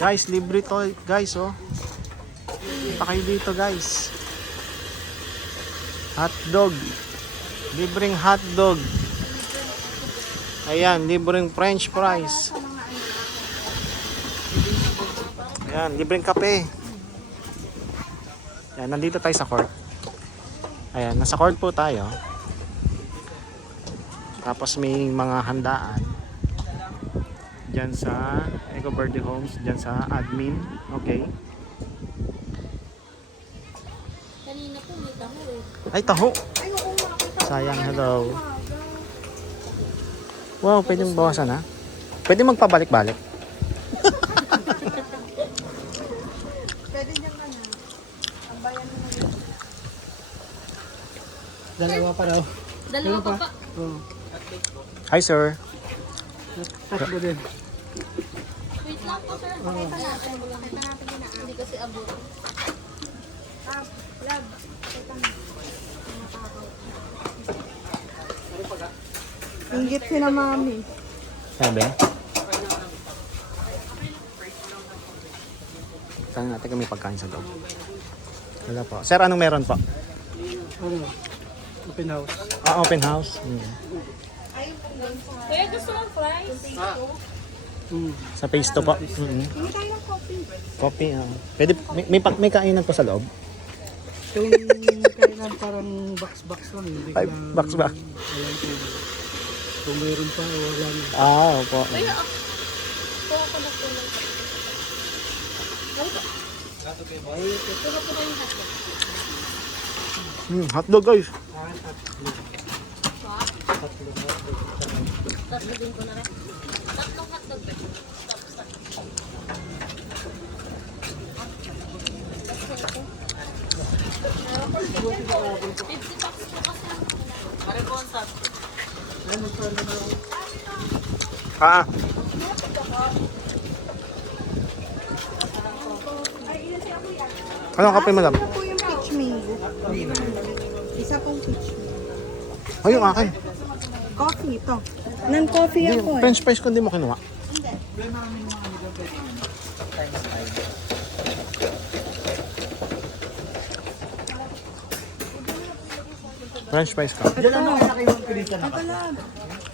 Guys, libre to guys, oh. Punta kayo dito guys. Hotdog. Libreng hotdog. Ayan, libreng french fries. Ayan, libreng kape. Ayan, nandito tayo sa court. Ayan, nasa court po tayo. Tapos may mga handaan. Diyan sa Eco Verde Homes, diyan sa admin. Okay. Kanina po may taho eh. Ay, taho. Sayang, hello. Wow, pwedeng bawasan ha? Pwede magpabalik-balik. Pwede niyang ano, ang bayan mo na yun. Dalawa pa daw. Dalawa pa pa. Oo. Hi, sir. Tatlo din. Wait lang po sir. Pakita natin. Pakita natin yun na. Hindi kasi abot. Lab, ito na. Inggit si na mami. Sabi? Saan natin kami pagkain sa loob? Wala po. Sir, anong meron po? Ano? Open house. Ah, open house. Kuya, gusto mong fries? Sa phase 2 po. Hindi tayo ng coffee. Coffee. Pwede, may kainan po sa loob? Yung kainan parang box-box lang. Hindi Ay, na- box-box. Alam ko. Kung mayroon pa o wala na. Ah, opo. Kuya, kuha ko na po ng Kuha po kayong hotdog. Hotdog guys. Tatlo din ko na rin. Tatlong hotdog. Ah. Anong kape mo lang? Ito po yung peach mango. Isa pong peach mango. Ay, yung akin. Coffee ito. Nang-coffee ako eh. French fries ko hindi mo kinuha. French fries ka. Diyan lang mga kayo ang pilitan na. Ito lang.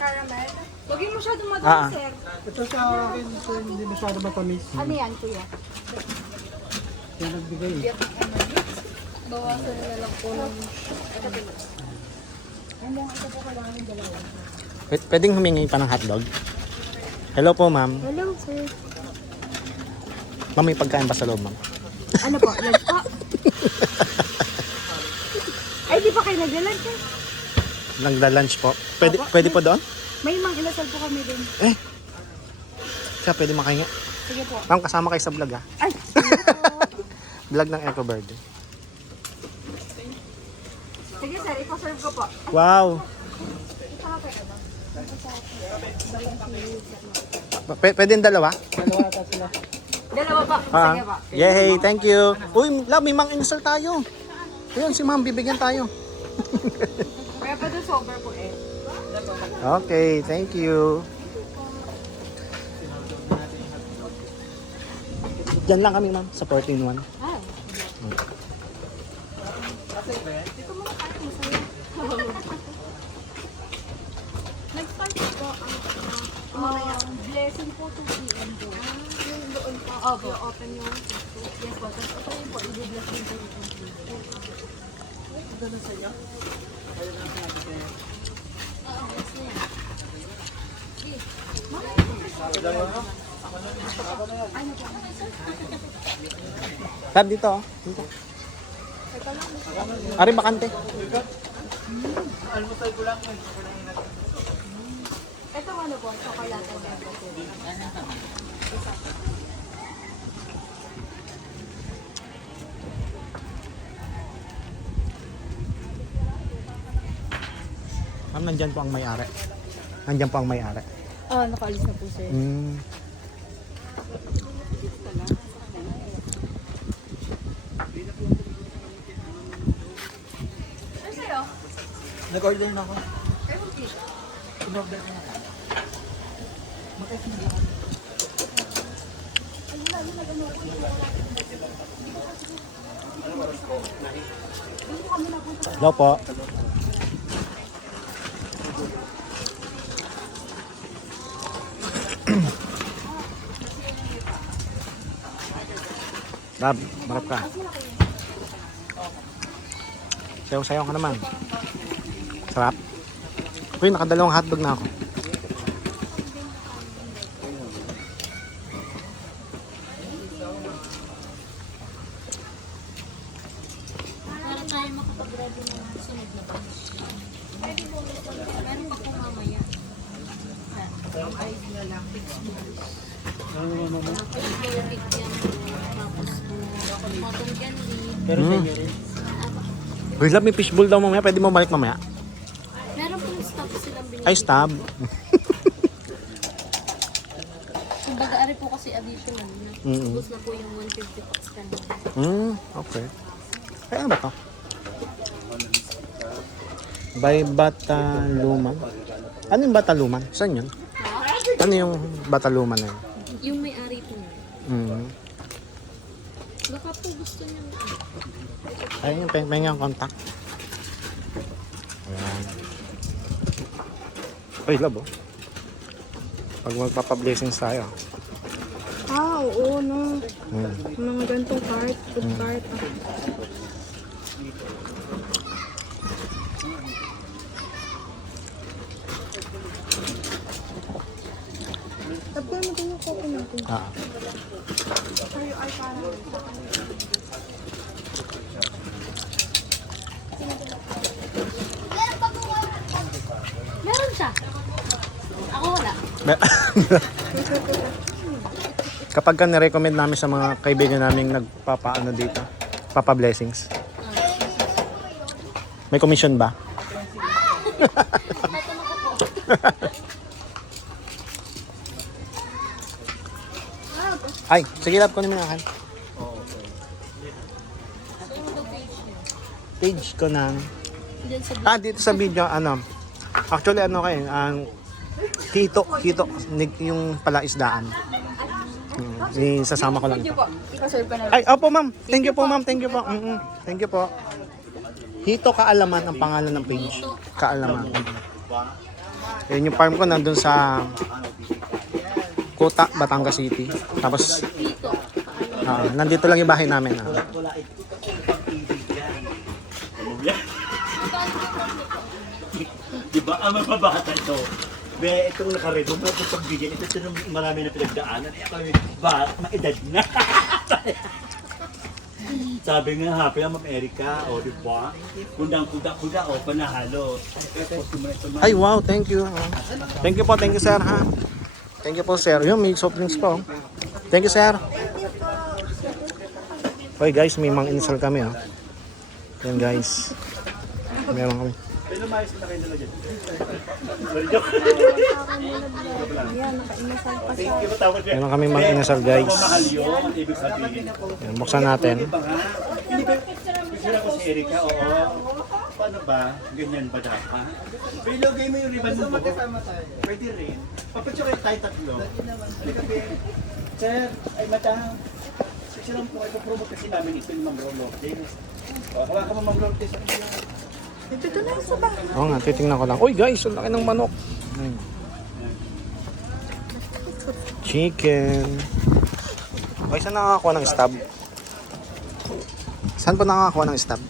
Caramel. Huwag yung masyadong Ah. madami, sir. Ito sa akin, ito hindi masyado matamis. Ano yan, kuya? Kaya nagbigay. Bawasan na lang po ng Pwedeng humingi pa ng hotdog? Hello po, ma'am. Hello, sir. Ma'am, may pagkain pa sa loob, ma'am. Ano po? Lunch po? Ay, di pa kayo nagla-lunch eh. Nagda-lunch po. Pwede po doon? May mang inasal po kami din. Siya, pwede makahinga. Sige po. Ma'am, kasama kayo sa vlog, ha? Ay, Vlog ng Eco Verde. sige sir, ipaserve ko po. Wow! Pwede yung dalawa? Dalawa ata sila. Dalawa po. Sige po. Yay, thank you. Uy, love, may mang insert tayo. Ayun, si ma'am, bibigyan tayo. Kaya pa doon sober po eh. Okay, thank you. Diyan lang kami, ma'am, sa 14-1. Ah. Nag-start po ang blessing po 2 p.m. po. Yung doon po. Opo, open yung yes po. Tapos ito yung po, i-bless din po yung Ganun sa iyo? Tab, dito, oh. Dito. Ari, bakante. Almusal ko lang. ito ano po, chocolate and everything. Ma'am, nandyan po ang may-ari. Nandyan po ang may-ari. Ah, nakaalis na po sir. Nag-order na ako. In-order ko na. Hello po. Dab, marap ka. Sayaw-sayaw ka naman. Sarap. Uy, nakadalawang hotdog na ako. Para tayo makapag-ready na ng sunod na batch. Meron pa po mamaya. Cotton candy. Pero sa inyo rin. Uy, love, may fishbowl daw mamaya. Pwede mo balik mamaya? Meron pong stock silang binili. Ay, stab. Kumbaga, ari po kasi additional na. Ubus na po yung 150 packs kanina. Okay. Ay, ano ba to? By Bataluman. Ano yung Bataluman? Saan yun? Ano yung Bataluman na yun? Yung may-ari po niya. Baka po gusto niya. Ayun yung pengen contact. Ayan. Uy, love, oh. Pag magpapablessings tayo. Oo, no. Mga gantong cart, food cart. Tapos mo din yung coffee natin. Ah. Meron siya. Ako wala. Kapag ka nirecommend namin sa mga kaibigan naming nagpapaano dito, papa-blessings. May commission ba? Ay, sige love, kunin mo yung akin. Page ko ng... Diyan sa dito sa video, ano, actually ano kayo, ang hito, yung palaisdaan. Isasama ko lang ito. Ay, opo ma'am. Thank you po ma'am. Thank you po. Thank you po. Hito Kaalaman ang pangalan ng page. Kaalaman. Yan yung farm ko nandun sa Kuta, Batangas City. Tapos, nandito lang yung bahay namin. Diba? Ang mababata ito. Be, itong nakared, huwag mo itong pagbigyan. Ito marami na pinagdaanan. Eh, kami, maedad na. Sabi nga, happy lang mag-Erika. O, di ba? Kundang-kunda, o, panahalo. Ay, wow. Thank you. Thank you po. Thank you, sir. Ha? Thank you po, sir. Yung may soft drinks po. Thank you, sir. Okay, guys. May mga insal kami. Ha? Yan, guys. Meron kami. Lumayos na kayo nila dyan. Yan, naka-inasal pa Thank you, matawad yan. Meron kami mga inasal, guys. Mahal yun, ang ibig sabihin. Yan, buksan natin. Di ba nga? Hindi ba? Gusto ko si Erika, oo. Paano ba? Ganyan ba dapat? Pero ilagay mo yung ribbon mo. Pwede rin. Papicture kayo tayo tatlo. Halika, Ben. Sir, ay madam. Sir lang po, ipopromote kasi namin ito yung Mang Lourdes. Hawakan mo Mang Lourdes. Dito na sa bahay. Oo nga, titingnan ko lang. Uy, guys, ang laki ng manok. Chicken. Okay, saan nakakakuha ng stab? Saan po nakakakuha ng stab?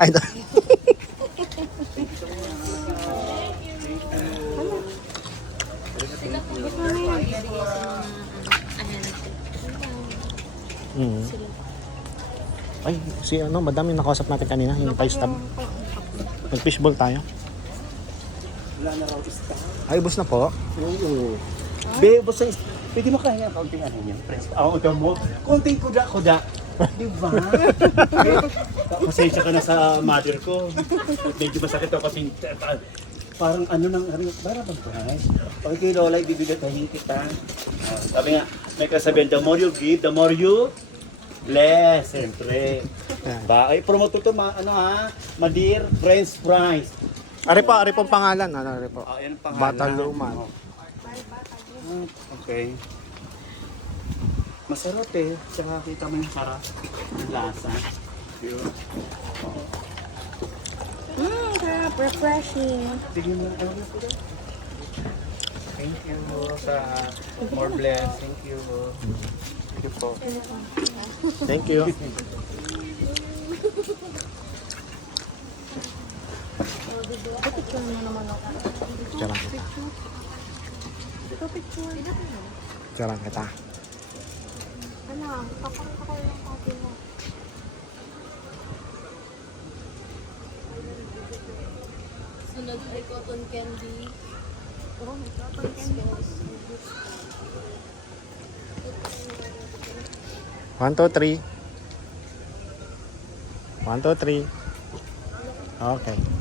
Ay, doon. Ay, si ano, madami nakausap natin kanina, yung Thai stab. Nag-fishball tayo. Wala na raw isa. Ay, ubos na po. Oo. Be, basta pwede mo kaya kaunting ano niya, friends. Ako mo, konting kuda-kuda. Di ba? Pasensya ka na sa mother ko. Medyo masakit ako kasi parang ano nang para bang price. Pag kay Lola, ibibigay kita. Sabi nga, may kasabihan, the more you give, the more you bless. Siyempre. Ba, ay promote to ano ha, Madir French fries. Ari po ang pangalan. Ari po. Yan ang pangalan. Bataluman. Okay. Masarap eh. Tsaka kita mo yung sarap. Yung lasa. Yun. Sarap. Refreshing. Tignan mo lang. Thank you sa more bless. Thank you. Thank you po. Thank you. Charang kita. Charang kita. Ano, papakita ko yung copy mo. Sunod ay cotton candy. Oh, may cotton candy. 1, 2, 3. 1, 2, 3. Okay.